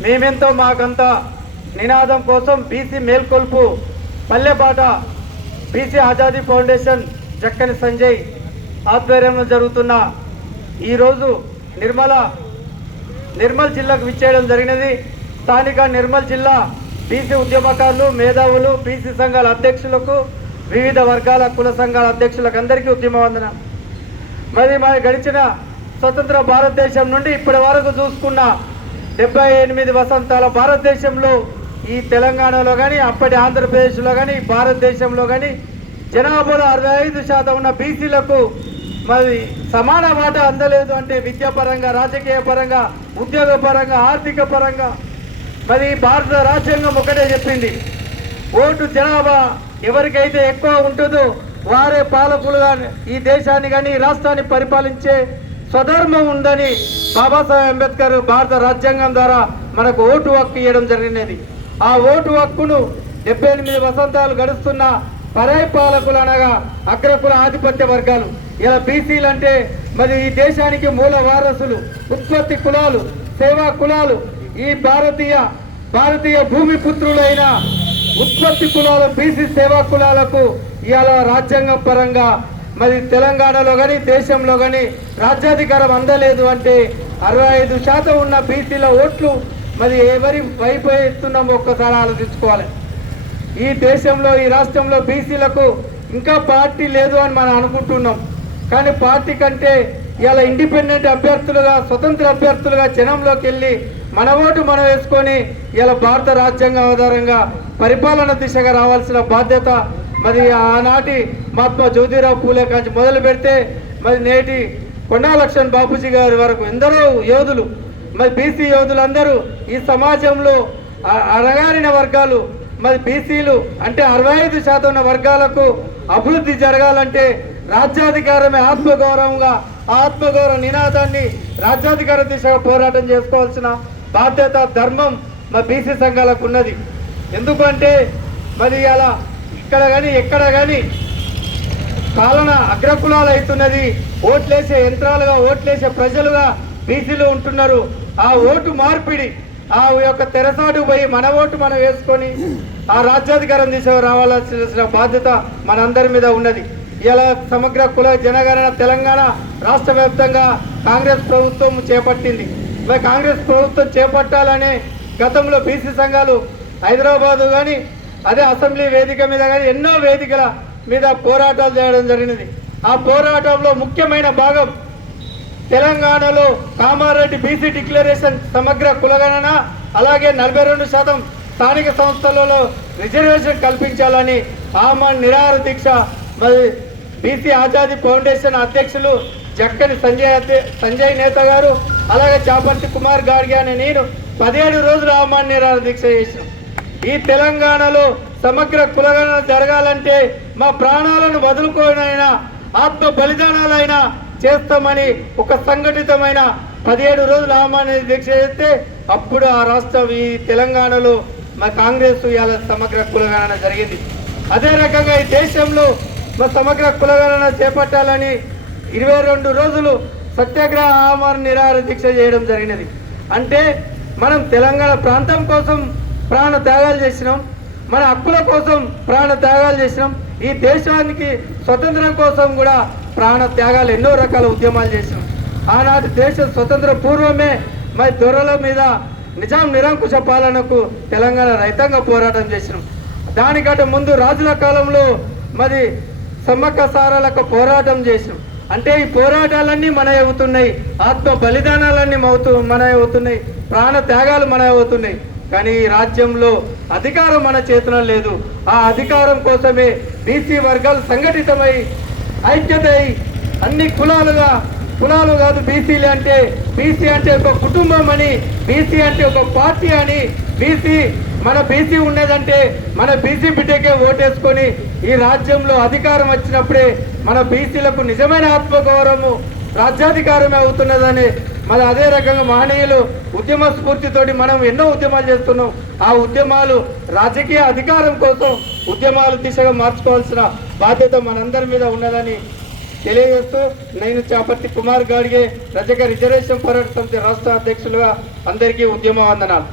మేమెంతో మాకంత నినాదం కోసం బీసీ మేల్కొల్పు పల్లెపాట బీసీ ఆజాదీ ఫౌండేషన్ జక్కని సంజయ్ ఆధ్వర్యంలో జరుగుతున్న ఈరోజు నిర్మల నిర్మల్ జిల్లాకు విచ్చేయడం జరిగినది. స్థానిక నిర్మల్ జిల్లా బీసీ ఉద్యమకారులు మేధావులు బీసీ సంఘాల అధ్యక్షులకు వివిధ వర్గాల కుల సంఘాల అధ్యక్షులకు అందరికీ ఉద్యమ వందన మరి మరి గడిచిన స్వతంత్ర భారతదేశం నుండి ఇప్పటి వరకు చూసుకున్న డెబ్బై ఎనిమిది వసంతాల భారతదేశంలో ఈ తెలంగాణలో కానీ అప్పటి ఆంధ్రప్రదేశ్లో కానీ భారతదేశంలో కానీ జనాభాలో అరవై ఐదు శాతం ఉన్న బీసీలకు మరి సమాన మాట అందలేదు అంటే విద్యాపరంగా రాజకీయ పరంగా ఉద్యోగ పరంగా ఆర్థిక పరంగా. మరి భారత రాజ్యాంగం ఒకటే చెప్పింది. ఓటు జనాభా ఎవరికైతే ఎక్కువ ఉంటుందో వారే పాలకులుగా ఈ దేశాన్ని కానీ రాష్ట్రాన్ని పరిపాలించే స్వధర్మం ఉందని బాబాసాహెబ్ అంబేద్కర్ భారత రాజ్యాంగం ద్వారా మనకు ఓటు హక్కు ఇవ్వడం జరిగినది. ఆ ఓటు హక్కును డెబ్బై ఎనిమిది వసంతాలు గడుస్తున్న పరాయి పాలకులు అనగా అగ్రకుల ఆధిపత్య వర్గాలు. ఇలా బీసీలు అంటే మరి ఈ దేశానికి మూల వారసులు ఉత్పత్తి కులాలు సేవా కులాలు ఈ భారతీయ భారతీయ భూమి పుత్రులైన ఉత్పత్తి కులాల బీసీ సేవా కులాలకు ఇవాళ రాజ్యాంగ పరంగా మరి తెలంగాణలో కానీ దేశంలో కానీ రాజ్యాధికారం అందలేదు అంటే అరవై ఐదు శాతం ఉన్న బీసీల ఓట్లు మరి ఎవరి వైపు ఎత్తున్నామో ఒక్కసారి ఆలోచించుకోవాలి. ఈ దేశంలో ఈ రాష్ట్రంలో బీసీలకు ఇంకా పార్టీ లేదు అని మనం అనుకుంటున్నాం. కానీ పార్టీ కంటే ఇలా ఇండిపెండెంట్ అభ్యర్థులుగా స్వతంత్ర అభ్యర్థులుగా జనంలోకి వెళ్ళి మన ఓటు మనం వేసుకొని ఇలా భారత రాజ్యాంగం ఆధారంగా పరిపాలన దిశగా రావాల్సిన బాధ్యత మరి ఆనాటి మహాత్మా జ్యోతిరావు పూలే కాంచి మొదలు పెడితే మరి నేటి కొండా లక్ష్మణ్ బాపూజీ గారి వరకు ఎందరో యోధులు మరి బీసీ యోధులందరూ ఈ సమాజంలో అ- అణగారిన వర్గాలు మరి బీసీలు అంటే అరవై ఐదు శాతం ఉన్న వర్గాలకు అభివృద్ధి జరగాలంటే రాజ్యాధికారమే ఆత్మగౌరవంగా ఆత్మగౌరవ నినాదాన్ని రాజ్యాధికార దిశగా పోరాటం చేసుకోవాల్సిన బాధ్యత ధర్మం మా బీసీ సంఘాలకు ఉన్నది. ఎందుకంటే మరి అలా ఇక్కడ కానీ ఎక్కడ కానీ పాలన అగ్రకులాలు అవుతున్నది. ఓట్లేసే యంత్రాలుగా ఓట్లేసే ప్రజలుగా బీసీలు ఉంటున్నారు. ఆ ఓటు మార్పిడి ఆ యొక్క తెరసాటు పోయి మన ఓటు మనం వేసుకొని ఆ రాజ్యాధికారం దిశగా రావాల్సిన బాధ్యత మనందరి మీద ఉన్నది. ఇలా సమగ్ర కుల జనగణన తెలంగాణ రాష్ట్ర వ్యాప్తంగా కాంగ్రెస్ ప్రభుత్వం చేపట్టింది. మరి కాంగ్రెస్ ప్రభుత్వం చేపట్టాలనే గతంలో బీసీ సంఘాలు హైదరాబాదు కానీ అదే అసెంబ్లీ వేదిక మీద కానీ ఎన్నో వేదికల మీద పోరాటాలు చేయడం జరిగినది. ఆ పోరాటంలో ముఖ్యమైన భాగం తెలంగాణలో కామారెడ్డి బీసీ డిక్లరేషన్ సమగ్ర కులగణన అలాగే నలభై రెండు శాతం స్థానిక సంస్థలలో రిజర్వేషన్ కల్పించాలని ఆమె నిరాహార దీక్ష మరి బీసీ ఆజాదీ ఫౌండేషన్ అధ్యక్షులు జక్కని సంజయ్ సంజయ్ నేత గారు అలాగే చాపర్తి కుమార్ గార్గి అనే నేను పదిహేడు రోజులు ఆమాన్ నిరాహార దీక్ష చేసినాం. ఈ తెలంగాణలో సమగ్ర కులగణన జరగాలంటే మా ప్రాణాలను వదులుకోనైనా ఆత్మ బలిదానాలైనా చేస్తామని ఒక సంఘటితమైన పదిహేడు రోజులు ఆమాన్య దీక్ష చేస్తే అప్పుడు ఆ రాష్ట్రం ఈ తెలంగాణలో మా కాంగ్రెస్ ఇవాళ సమగ్ర కులగణన జరిగింది. అదే రకంగా ఈ దేశంలో మా సమగ్ర కులగణన చేపట్టాలని ఇరవై రెండు రోజులు సత్యాగ్రహ ఆమరణ నిరాహార దీక్ష చేయడం జరిగినది. అంటే మనం తెలంగాణ ప్రాంతం కోసం ప్రాణ త్యాగాలు చేసినాం. మన హక్కుల కోసం ప్రాణ త్యాగాలు చేసినాం. ఈ దేశానికి స్వతంత్రం కోసం కూడా ప్రాణ త్యాగాలు ఎన్నో రకాల ఉద్యమాలు చేసినాం. ఆనాటి దేశ స్వతంత్ర పూర్వమే మరి దొరల మీద నిజాం నిరంకుశ పాలనకు తెలంగాణ రైతాంగ పోరాటం చేసినాం. దానికంటే ముందు రాజుల కాలంలో మరి సమ్మక్క సారాలకు పోరాటం చేసినాం. అంటే ఈ పోరాటాలన్నీ మన అవుతున్నాయి ఆత్మ బలిదానాలన్నీ మవుతూ మన అవుతున్నాయి ప్రాణ త్యాగాలు మన అవుతున్నాయి కానీ ఈ రాజ్యంలో అధికారం మన చేతిలో లేదు. ఆ అధికారం కోసమే బీసీ వర్గాలు సంఘటితమై ఐక్యత అయి అన్ని కులాలుగా కులాలు కాదు బీసీలు అంటే బీసీ అంటే ఒక కుటుంబం అని బీసీ అంటే ఒక పార్టీ అని బీసీ మన బీసీ ఉన్నదంటే మన బీసీ బిడ్డకే ఓటేసుకొని ఈ రాజ్యంలో అధికారం వచ్చినప్పుడే మన బీసీలకు నిజమైన ఆత్మగౌరవము రాజ్యాధికారమే అవుతున్నదని మరి అదే రకంగా మహనీయులు ఉద్యమ స్ఫూర్తితోటి మనం ఎన్నో ఉద్యమాలు చేస్తున్నాం. ఆ ఉద్యమాలు రాజకీయ అధికారం కోసం ఉద్యమాలు దిశగా మార్చుకోవాల్సిన బాధ్యత మనందరి మీద ఉన్నదని తెలియజేస్తూ నేను చాపర్తి కుమార్ గాడిగే రజక రిజర్వేషన్ పోరాట సమితి రాష్ట్ర అధ్యక్షులుగా అందరికీ ఉద్యమ వందనాలు.